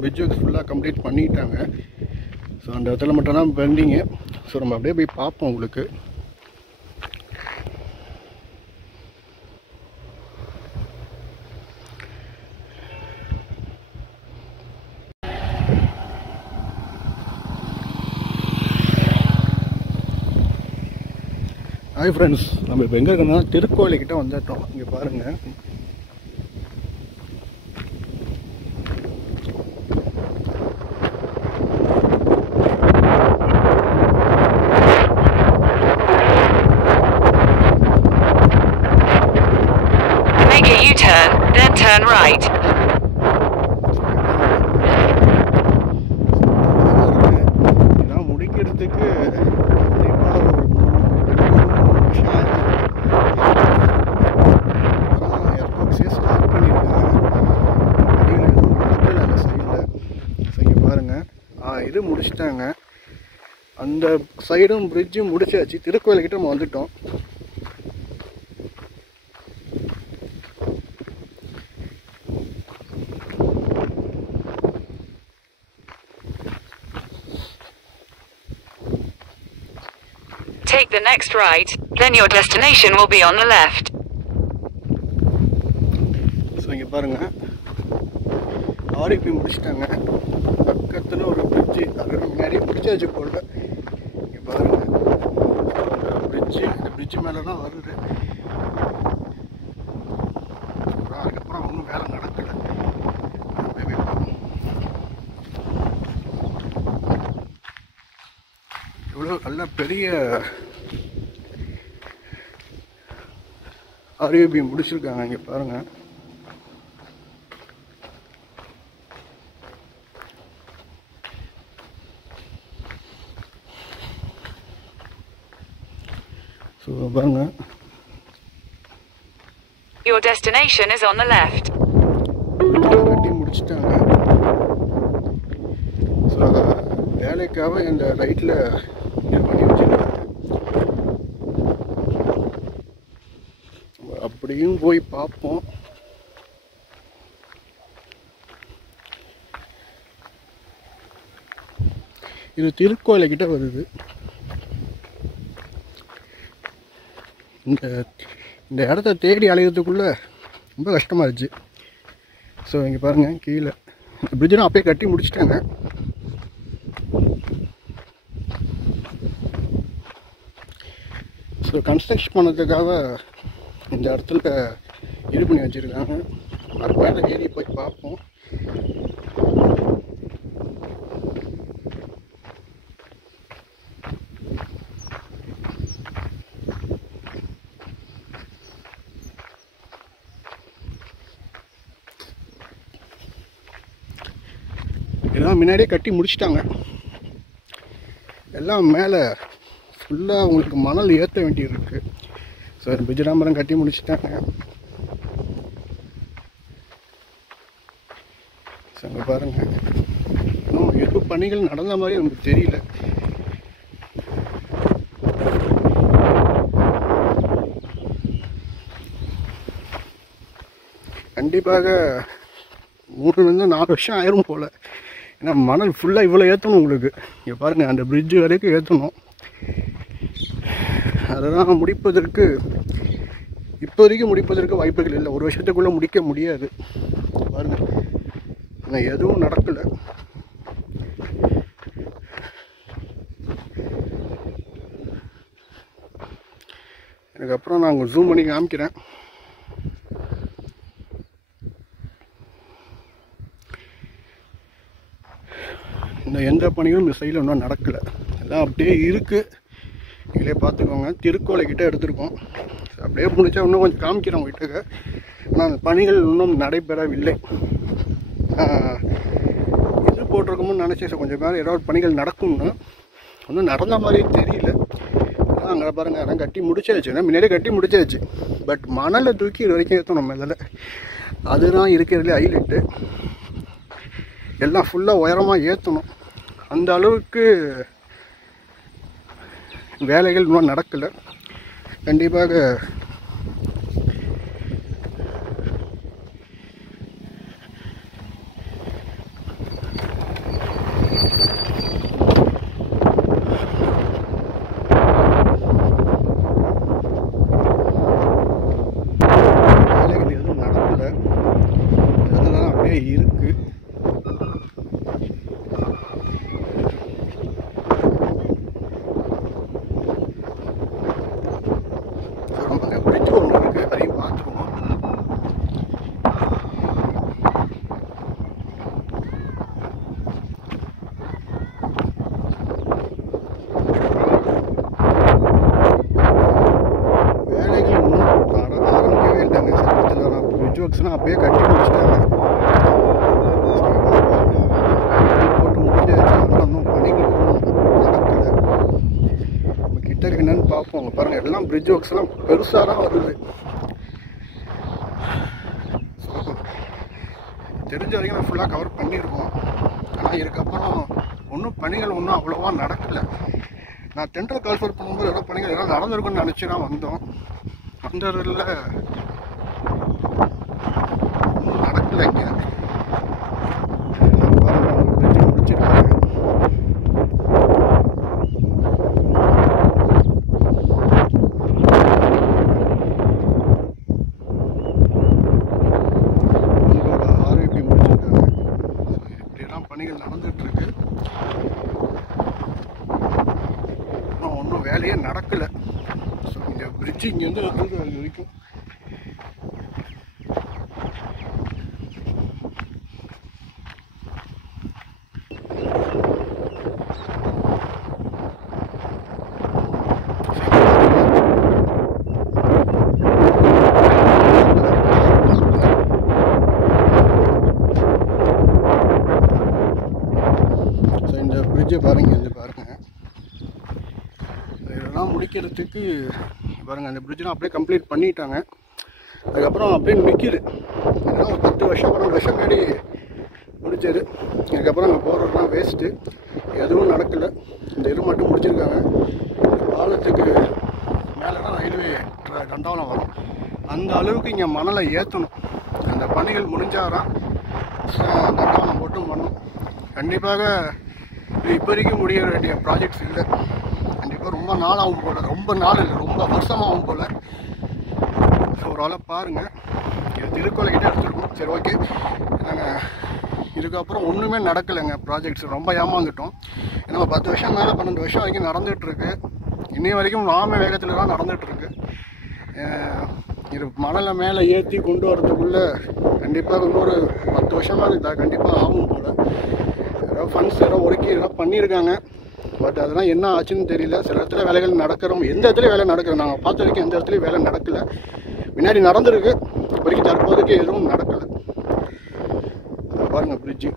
Bridge works ஃபுல்லாக complete பண்ணிட்டாங்க. So அந்த இடத்துல மட்டும் தான் பெண்டிங்கு. ஸோ நம்ம அப்படியே போய் பார்ப்போம். உங்களுக்கு ஹாய் ஃப்ரெண்ட்ஸ், நம்ம இப்போ எங்கே இருக்கோம்னா திருக்கோயிலுக்கிட்ட வந்துட்டோம். இங்கே பாருங்கள், make a U-turn, then turn right. இதெல்லாம் முடிக்கிறதுக்கு இது முடிச்சிட்டாங்க. அந்த சைடும் பிரிட்ஜும் முடிச்சாச்சு. திருக்கோயிலுக்கிட்ட நம்ம வந்துட்டோம். Take the next right, then your destination will be on the left. So இங்கே பாருங்கள், ஆர்இபி முடிச்சிட்டாங்க. பக்கத்தில் ஒரு பிரிட்ஜு, அது முன்னாடியே முடிச்சாச்சு போல். இங்கே பாருங்கள், பிரிட்ஜு, இந்த பிரிட்ஜு மேலே தான் வருது. அதுக்கப்புறம் ஒன்றும் வேலை நடக்கலை. இவ்வளோ நல்ல பெரிய ஆர்இபி முடிச்சிருக்காங்க. இங்கே பாருங்கள், பாருங்க, Your destination is on the left. கட்டி முடிச்சிட்டாங்க. ஸோ வேலைக்காக இந்த ரைட்டில் இது பண்ணி வச்சுருக்காங்க. அப்படியும் போய் பார்ப்போம். இது திருக்கோயிலுக்கிட்ட வருது. இந்த இடத்த தேடி அலையிறதுக்குள்ளே ரொம்ப கஷ்டமாக இருந்துச்சு. ஸோ இங்கே பாருங்கள், கீழே பிரிட்ஜெலாம் அப்பயே கட்டி முடிச்சிட்டாங்க. ஸோ கன்ஸ்ட்ரக்ஷன் பண்ணதுக்காக இந்த இடத்துல இது பண்ணி வச்சுருக்காங்க. அது மேலே ஏறி போய் பார்ப்போம். இதெல்லாம் முன்னாடியே கட்டி முடிச்சிட்டாங்க. எல்லாம் மேலே ஃபுல்லாக உங்களுக்கு மணல் ஏற்ற வேண்டியது இருக்குது. ஸோ பிரிட்ஜெலாம் கட்டி முடிச்சிட்டாங்க. ஸோ அங்கே பாருங்கள், இன்னும் எதுவும் பணிகள் நடந்த மாதிரி நமக்கு தெரியல. கண்டிப்பாக 3-4 வருஷம் ஆயிரும் போல். ஏன்னா மணல் ஃபுல்லாக இவ்வளோ ஏற்றணும் உங்களுக்கு. இங்கே பாருங்கள், அந்த பிரிட்ஜு வரைக்கும் ஏற்றணும். அதெல்லாம் முடிப்பதற்கு இப்போதைக்கு முடிப்பதற்கு வாய்ப்புகள் இல்லை. 1 வருஷத்துக்குள்ளே முடிக்க முடியாது. பாருங்கள், ஆனால் எதுவும் நடக்கலை. அதுக்கப்புறம் நான் உங்கள் ஜூம் பண்ணி காமிக்கிறேன். இந்த எந்த பணியும் இந்த சைடில் இன்னும் நடக்கலை. எல்லாம் அப்படியே இருக்குது. நீங்களே பார்த்துக்கோங்க. திருக்கோயிலுக்கிட்ட எடுத்துருக்கோம். அப்படியே முடிச்சா இன்னும் கொஞ்சம் காமிக்கிறேன் உங்கள்கிட்ட. ஆனால் அந்த பணிகள் இன்னும் நடைபெறவில்லை. இது போட்டிருக்கோம்னு நினச்சேன். கொஞ்சம் மேலே ஏதாவது பணிகள் நடக்கும்னு ஒன்றும் நடந்த மாதிரி தெரியல. அங்கே பாருங்கள், அதெல்லாம் கட்டி முடிச்சாச்சு. முன்னாடியே கட்டி முடிச்சாச்சு. பட் மணலை தூக்கி இது வரைக்கும் ஏற்றணும் மேலே. அதுதான் இருக்கிறதுலே ஹைலைட்டு. எல்லாம் ஃபுல்லாக உயரமாக ஏற்றணும். அந்த அளவுக்கு வேலைகள் இன்னும் நடக்கலை. கண்டிப்பாக பிரிட்ஜ் ஒர்க்ஸ்லாம் பெருசாக தான் வருது. தெரிஞ்ச வரைக்கும் நான் ஃபுல்லாக கவர் பண்ணியிருக்கோம். ஆனால் இதுக்கப்புறம் ஒன்றும் பணிகள் ஒன்றும் அவ்வளோவா நடக்கலை. நான் டெண்டர் கால்ஃபர் பண்ணும்போது ஏதோ பணிகள் ஏதோ நடந்திருக்குன்னு நினச்சி தான் வந்தோம். அந்த இதில் ஒன்றும் நடக்கலை. இங்கே முடிச்சிருக்காங்க. ஆர்ஐபி முடிச்சிருக்காங்க. இப்படியெல்லாம் பணிகள் நடந்துகிட்ருக்கு. ஆனால் ஒன்றும் வேலையே நடக்கலை. ஸோ இந்த பிரிட்ஜு இங்கேருந்து இருக்குது அது வரைக்கும். ஸோ இந்த பிரிட்ஜை பாருங்கள், இந்த பாருங்கள், இதெல்லாம் முடிக்கிறதுக்கு பாருங்கள், அந்த பிரிட்ஜெலாம் அப்படியே கம்ப்ளீட் பண்ணிட்டாங்க. அதுக்கப்புறம் அப்படியே நிற்கிது. இதெல்லாம் ஒரு 10 வருஷம் 12 வருஷம் முன்னாடி முடிச்சது. இதுக்கப்புறம் அங்கே போகிறதுலாம் வேஸ்ட்டு, எதுவும் நடக்கலை. இந்த இது மட்டும் முடிச்சிருக்காங்க. பாலத்துக்கு மேலே தான் ரயில்வே தண்டவாளம் வரும். அந்த அளவுக்கு இங்கே மணலை ஏற்றணும். அந்த பணிகள் முடிஞ்சாதான் தண்டவாளம் போட்டும் பண்ணணும். கண்டிப்பாக இது இப்போ வரைக்கும் முடிய வேண்டிய ப்ராஜெக்ட்ஸ் இல்லை. கண்டிப்பாக ரொம்ப நாள் ஆகும் போல், ரொம்ப நாள் இல்லை, ரொம்ப வருஷமாகும் போல். ஸோ ஒரு ஆளாக பாருங்கள், இது திருக்கோலைக்கிட்டே எடுத்துருக்கோம். சரி, ஓகே. நாங்கள் இதுக்கப்புறம் ஒன்றுமே நடக்கலைங்க. ப்ராஜெக்ட்ஸ் ரொம்ப ஏமாந்துட்டோம். ஏன்னா 10 வருஷம் மேலே 12 வருஷம் வரைக்கும் நடந்துகிட்ருக்கு. இன்னி வரைக்கும் நாம வேகத்தில் தான் நடந்துகிட்ருக்கு. இது மணலை மேலே ஏற்றி கொண்டு வரதுக்குள்ளே கண்டிப்பாக இன்னொரு 10 வருஷமாக இது கண்டிப்பாக ஆகும் போல். ஏதோ ஃபண்ட்ஸ் ஏதோ ஒதுக்கி ஏதோ பண்ணியிருக்காங்க. பட் அதெல்லாம் என்ன ஆச்சுன்னு தெரியல. சில இடத்துல வேலைகள் நடக்கிறோம், எந்த இடத்துலையும் வேலை நடக்கிறோம். நாங்கள் பார்த்த வரைக்கும் எந்த இடத்துலையும் வேலை நடக்கலை. முன்னாடி நடந்திருக்கு, இப்போ வரைக்கும் தற்போதைக்கு எதுவும் நடக்கலை. பாருங்கள் பிரிட்ஜு.